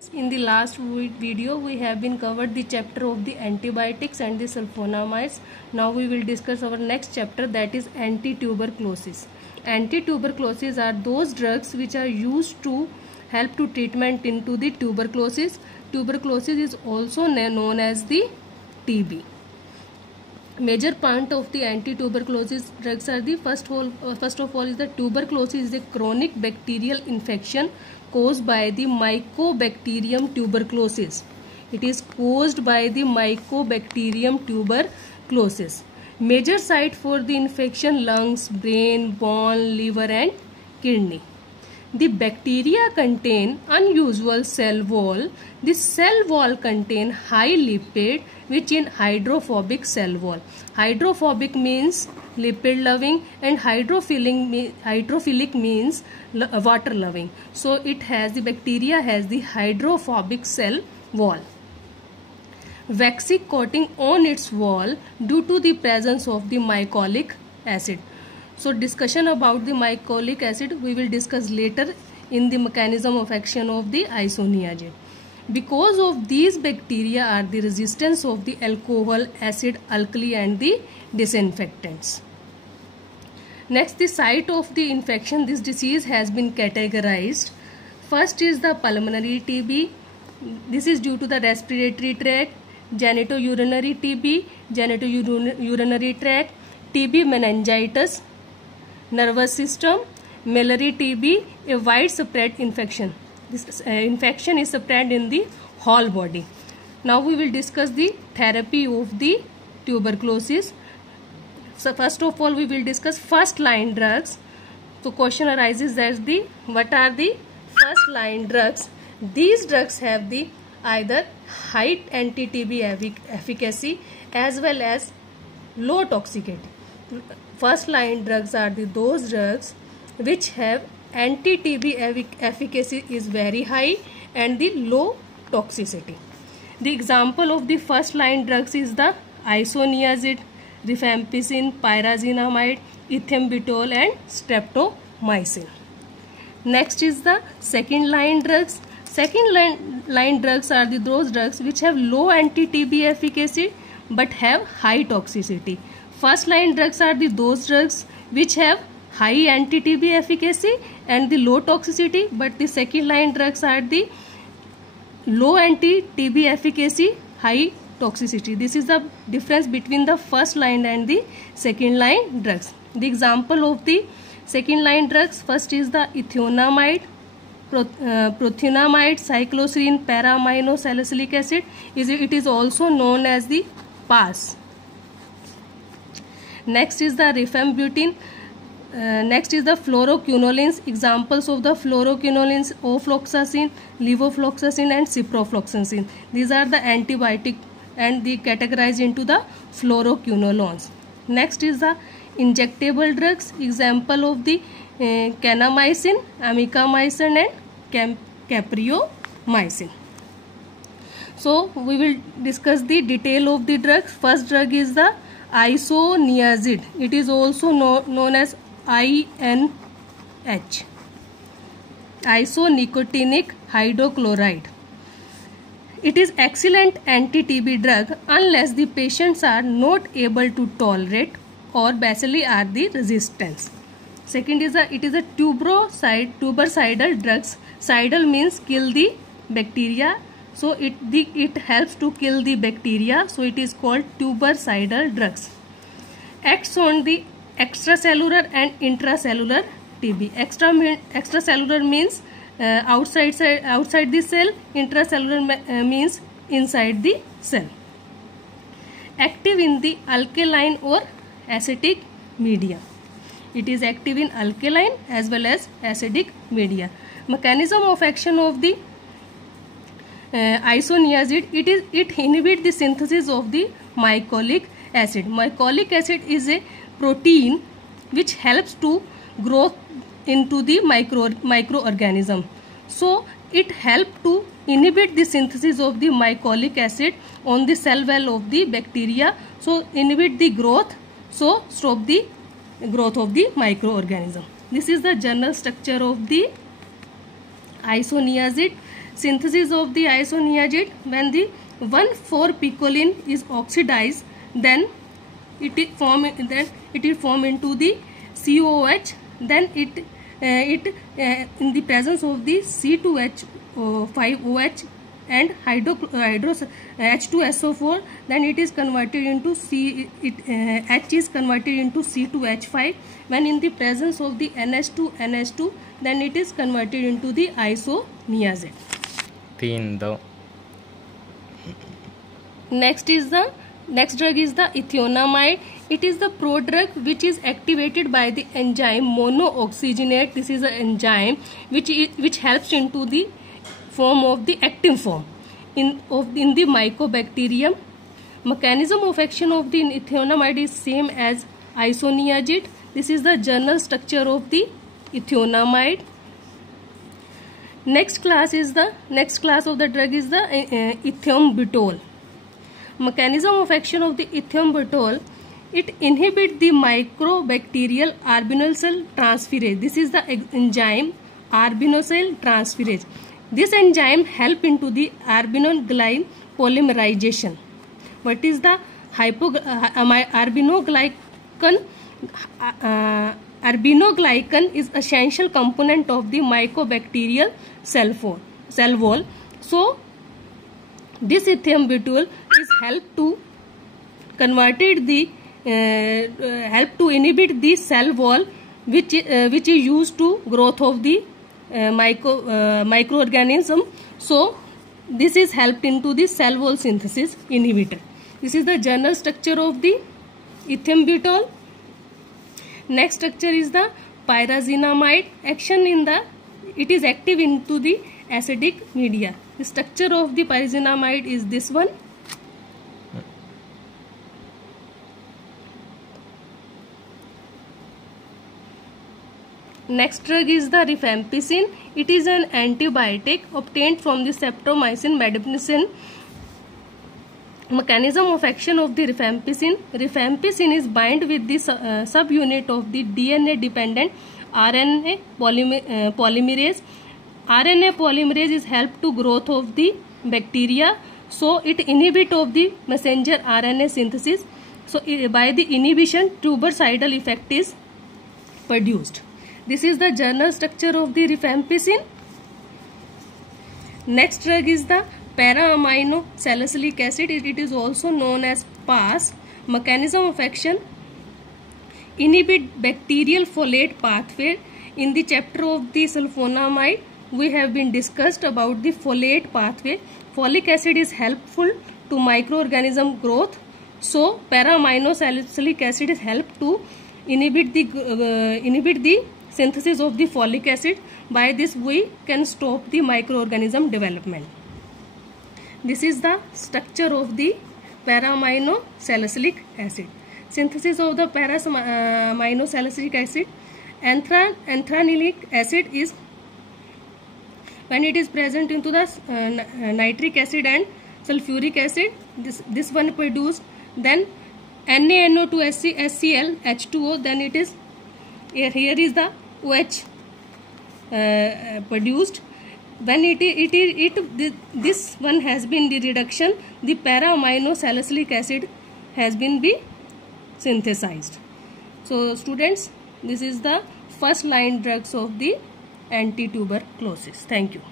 In the last video, we have been covered the chapter of the antibiotics and the sulfonamides. Now we will discuss our next chapter, that is anti-tuberculosis. Anti-tuberculosis are those drugs which are used to help to treatment into the tuberculosis. Tuberculosis is also known as the TB. Major part of the anti-tuberculosis drugs are the first of all is the tuberculosis is a chronic bacterial infection caused by the Mycobacterium tuberculosis. It is caused by the Mycobacterium tuberculosis. Major site for the infection: lungs, brain, bone, liver and kidney. The bacteria contain unusual cell wall. The cell wall contain high lipid which in hydrophobic cell wall. Hydrophobic means lipid loving and hydrophilic means water loving. So the bacteria has the hydrophobic cell wall. Waxy coating on its wall due to the presence of the mycolic acid. So discussion about the mycolic acid we will discuss later in the mechanism of action of the isoniazid. Because of these bacteria are the resistance of the alcohol, acid, alkali and the disinfectants. Next, the site of the infection. This disease has been categorized. First is the pulmonary TB. This is due to the respiratory tract. Genitourinary TB, genitourinary tract. TB meningitis, nervous system. Malary TB, a widespread infection. This infection is spread in the whole body. Now we will discuss the therapy of the tuberculosis. So first of all we will discuss first line drugs. So question arises that what are the first line drugs? These drugs have the either high anti-TB efficacy as well as low toxicity. First line drugs are those drugs which have anti-TB efficacy is very high and the low toxicity. The example of the first line drugs is the isoniazid, rifampicin, pyrazinamide, ethambutol and streptomycin. Next is the second line drugs. Second line drugs are those drugs which have low anti-TB efficacy but have high toxicity. First line drugs are those drugs which have high anti-TB efficacy and the low toxicity, but the second line drugs are the low anti-TB efficacy, high toxicity. This is the difference between the first line and the second line drugs. The example of the second line drugs: first is the ethionamide, prothionamide, cycloserine, para-aminosalicylic acid. It is also known as the PAS. Next is the rifampicin. Next is the fluoroquinolins. Examples of the fluoroquinolins: ofloxacin, levofloxacin and ciprofloxacin. These are the antibiotic and they categorized into the fluoroquinolones. Next is the injectable drugs. Example of the kanamycin, amikamycin and capreomycin. So we will discuss the detail of the drugs. First drug is the isoniazid. It is also known as INH, isonicotinic hydrochloride. It is excellent anti-TB drug unless the patients are not able to tolerate or bacilli are the resistance. Second is it is a tubercidal drugs. Cidal means kill the bacteria, so it helps to kill the bacteria, so it is called tubercidal drugs. Acts on the extracellular and intracellular TB. Extracellular means outside the cell. Intracellular means inside the cell. Active in the alkaline or acidic media. It is active in alkaline as well as acidic media. Mechanism of action of the isoniazid: it inhibits the synthesis of the mycolic acid. Mycolic acid is a protein which helps to grow into the microorganism. So it helps to inhibit the synthesis of the mycolic acid on the cell wall of the bacteria. So inhibit the growth, so stop the growth of the microorganism. This is the general structure of the isoniazid. synthesis of the isoniazid. When the 1,4-picoline is oxidized, then it will form into the COOH. Then it in the presence of the C2H5OH and H2SO4, then it is converted into H is converted into C2H5. When in the presence of the NH2, then it is converted into the isoniazid. 3 Next drug is the ethionamide. It is the prodrug which is activated by the enzyme monooxygenate. This is an enzyme which helps into the form of the active form in the mycobacterium. Mechanism of action of the ethionamide is same as isoniazid. This is the general structure of the ethionamide. Next class of the drug is the ethambutol. Mechanism of action of the ethambutol: it inhibits the microbacterial arabinosyl transferase. This is the enzyme arabinosyl transferase. This enzyme help into the arabinoglycan polymerization. What is the arabinoglycan? Arabinoglycan is essential component of the mycobacterial cell wall. So this ethambutol is help to inhibit the cell wall which is used to growth of the microorganism. So this is helped into the cell wall synthesis inhibitor. This is the general structure of the ethambutol. Next structure is the pyrazinamide. It is active into the acidic media. The structure of the pyrazinamide is this one. Next drug is the rifampicin. It is an antibiotic obtained from the Streptomycin medicine. Mechanism of action of the rifampicin: rifampicin is bind with the subunit of the DNA dependent RNA polymerase. RNA polymerase is help to growth of the bacteria, so it inhibit of the messenger RNA synthesis. So by the inhibition, tubercidal effect is produced. This is the general structure of the rifampicin. Next drug is the para-amino salicylic acid. It is also known as PAS. Mechanism of action: inhibit bacterial folate pathway. In the chapter of the sulfonamide, we have been discussed about the folate pathway. Folic acid is helpful to microorganism growth. So para-amino salicylic acid is help to inhibit the synthesis of the folic acid. By this we can stop the microorganism development. This is the structure of the para-amino salicylic acid. Synthesis of the para-amino salicylic acid: anthranic acid is when it is present into the nitric acid and sulfuric acid. This one produced. Then NaNO2 HCl H2O. Then it is here is the OH produced. When this one has been the reduction, the para-amino salicylic acid has been synthesized. So students, this is the first line drugs of the anti-tuberculosis. Thank you.